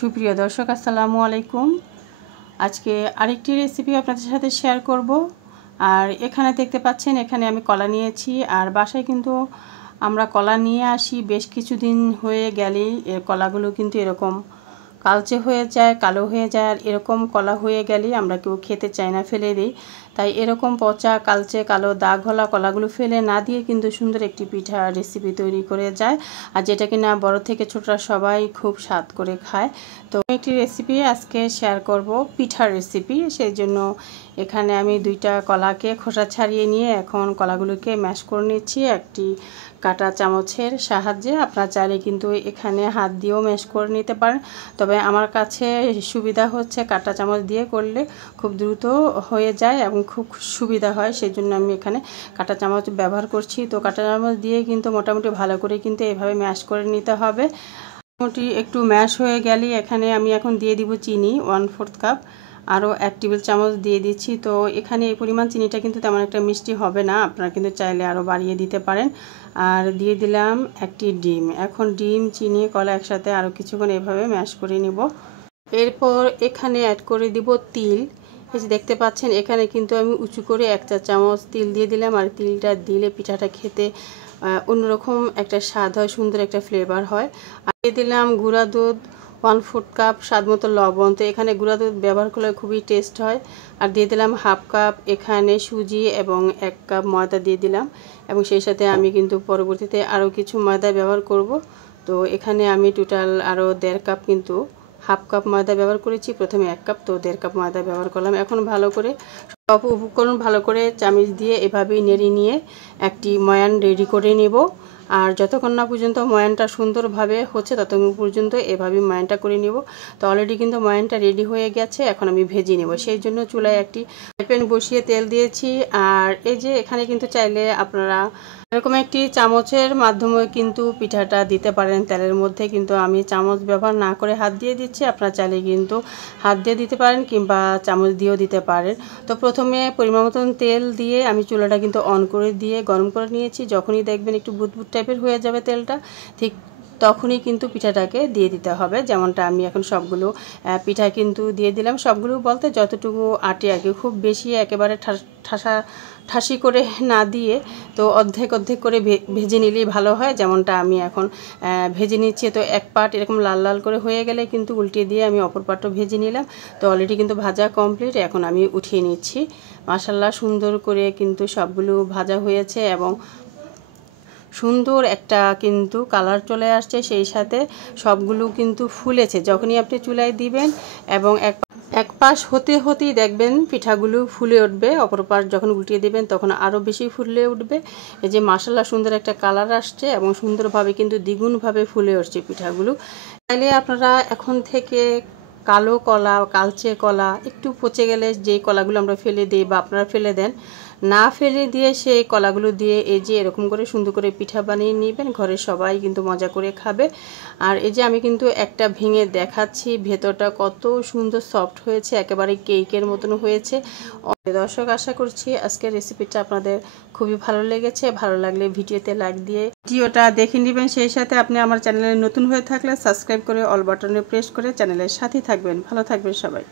সুপ্রিয় দর্শক আসসালামু আলাইকুম। আজকে আরেকটি রেসিপি আপনাদের সাথে শেয়ার করব। আর এখানে দেখতে পাচ্ছেন, এখানে আমি কলা নিয়েছি। আর বাসায় কিন্তু আমরা কলা নিয়ে আসি, বেশ কিছুদিন হয়ে গেলেই এর কলাগুলো কিন্তু এরকম কালচে হয়ে যায়, কালো হয়ে যায়। আর এরকম কলা হয়ে গেলেই আমরা কেউ খেতে চাই না, ফেলে দিই। তাই এরকম পচা, কালচে, কালো দাগওয়ালা কলাগুলো ফেলে না দিয়ে কিন্তু সুন্দর একটি পিঠা রেসিপি তৈরি করে যায়, আর যেটা কিনা বড় থেকে ছোটরা সবাই খুব স্বাদ করে খায়। তো একটি রেসিপি আজকে শেয়ার করব, পিঠার রেসিপি। সেই জন্য এখানে আমি দুইটা কলাকে খোসা ছাড়িয়ে নিয়ে এখন কলাগুলোকে ম্যাশ করে নিচ্ছি একটি কাঁটা চামচের সাহায্যে। আপনারা চাইলে কিন্তু এখানে হাত দিয়েও ম্যাশ করে নিতে পারেন, তবে আমার কাছে সুবিধা হচ্ছে কাঁটা চামচ দিয়ে করলে খুব দ্রুত হয়ে যায় এবং খুব সুবিধা হয়, সেই জন্য আমি এখানে কাঁটা চামচ ব্যবহার করছি। তো কাঁটা চামচ দিয়ে কিন্তু মোটামুটি ভালো করে কিন্তু এভাবে ম্যাশ করে নিতে হবে। মোটামুটি একটু ম্যাশ হয়ে গেলে এখানে আমি এখন দিয়ে দিব চিনি 1/4 কাপ, আরও 1 টেবিল চামচ দিয়ে দিচ্ছি। তো এখানে এই পরিমাণ চিনিটা কিন্তু তেমন একটা মিষ্টি হবে না, আপনারা কিন্তু চাইলে আরও বাড়িয়ে দিতে পারেন। আর দিয়ে দিলাম একটি ডিম। এখন ডিম, চিনি, কলা একসাথে আরও কিছুক্ষণ এভাবে ম্যাশ করে নিব। এরপর এখানে অ্যাড করে দিব তিল। এই যে দেখতে পাচ্ছেন, এখানে কিন্তু আমি উঁচু করে 1 চা চামচ তিল দিয়ে দিলাম। আর তিলটা দিলে পিঠাটা খেতে অন্যরকম একটা স্বাদ হয়, সুন্দর একটা ফ্লেভার হয়। আর দিয়ে দিলাম গুঁড়া দুধ 1/4 কাপ, স্বাদ মতো লবণ। তো এখানে গুঁড়া দুধ ব্যবহার করলে খুবই টেস্ট হয়। আর দিয়ে দিলাম 1/2 কাপ এখানে সুজি এবং 1 কাপ ময়দা দিয়ে দিলাম, এবং সেই সাথে আমি কিন্তু পরবর্তীতে আরও কিছু ময়দা ব্যবহার করব। তো এখানে আমি টোটাল আরও 1.5 কাপ, কিন্তু 1/2 কাপ ময়দা ব্যবহার করেছি, প্রথমে 1 কাপ, তো 1.5 কাপ ময়দা ব্যবহার করলাম। এখন ভালো করে সব উপকরণ ভালো করে চামচ দিয়ে এভাবেই নেড়ে নিয়ে একটি ময়ান রেডি করে নেব। আর যতক্ষণ না পর্যন্ত ময়ানটা সুন্দরভাবে হচ্ছে ততক্ষণ পর্যন্ত এভাবেই ময়ানটা করে নেব। তো অলরেডি কিন্তু ময়ানটা রেডি হয়ে গেছে, এখন আমি ভেজে নেব। সেই জন্য চুলায় একটি প্যান বসিয়ে তেল দিয়েছি। আর এই যে এখানে কিন্তু চাইলে আপনারা এরকম একটি চামচের মাধ্যমে কিন্তু পিঠাটা দিতে পারেন তেলের মধ্যে, কিন্তু আমি চামচ ব্যবহার না করে হাত দিয়ে দিচ্ছি। আপনারা চাইলে কিন্তু হাত দিয়ে দিতে পারেন কিংবা চামচ দিয়েও দিতে পারেন। তো প্রথমে পরিমাণ মতন তেল দিয়ে আমি চুলাটা কিন্তু অন করে দিয়ে গরম করে নিয়েছি। যখনই দেখবেন একটু বুদবুদ টাইপের হয়ে যাবে তেলটা, ঠিক তখনই কিন্তু পিঠাটাকে দিয়ে দিতে হবে। যেমনটা আমি এখন সবগুলো পিঠা কিন্তু দিয়ে দিলাম। সবগুলো বলতে যতটুকু আটে আর কি, খুব বেশি একেবারে ঠাসি করে না দিয়ে, তো অর্ধেক অর্ধেক করে ভেজে নিলেই ভালো হয়। যেমনটা আমি এখন ভেজে নিচ্ছি। তো এক পাট এরকম লাল লাল করে হয়ে গেলে কিন্তু উল্টিয়ে দিয়ে আমি অপর পাটও ভেজে নিলাম। তো অলরেডি কিন্তু ভাজা কমপ্লিট, এখন আমি উঠিয়ে নিচ্ছি। মাশাআল্লাহ, সুন্দর করে কিন্তু সবগুলো ভাজা হয়েছে এবং সুন্দর একটা কিন্তু কালার চলে আসছে, সেই সাথে সবগুলো কিন্তু ফুলেছে। যখনই আপনি চুলায় দিবেন এবং এক পাশ হতে হতেই দেখবেন পিঠাগুলো ফুলে উঠবে, অপর পাশ যখন উল্টিয়ে দিবেন তখন আরও বেশি ফুলে উঠবে। এই যে মাশাআল্লাহ, সুন্দর একটা কালার আসছে এবং সুন্দরভাবে কিন্তু দ্বিগুণভাবে ফুলে উঠছে পিঠাগুলো। তাইলে আপনারা এখন থেকে কালো কলা, কালচে কলা, একটু পচে গেলে যেই কলাগুলো আমরা ফেলে দিই বা আপনারা ফেলে দেন, না ফেলে দিয়ে সেই কলাগুলো দিয়ে এই যে এরকম করে সুন্দর করে পিঠা বানিয়ে নেবেন। ঘরের সবাই কিন্তু মজা করে খাবে। আর এই যে আমি কিন্তু একটা ভেঙে দেখাচ্ছি, ভেতরটা কত সুন্দর সফট হয়েছে, একেবারে কেকের মতন হয়েছে। দর্শক, আশা করছি আজকের রেসিপিটা আপনাদের খুবই ভালো লেগেছে। ভালো লাগলে ভিডিওতে লাইক দিয়ে ভিডিওটা দেখে নেবেন। সেই সাথে আপনি আমার চ্যানেলে নতুন হয়ে থাকলে সাবস্ক্রাইব করে অল বাটনে প্রেস করে চ্যানেলের সাথেই থাকবেন। ভালো থাকবেন সবাই।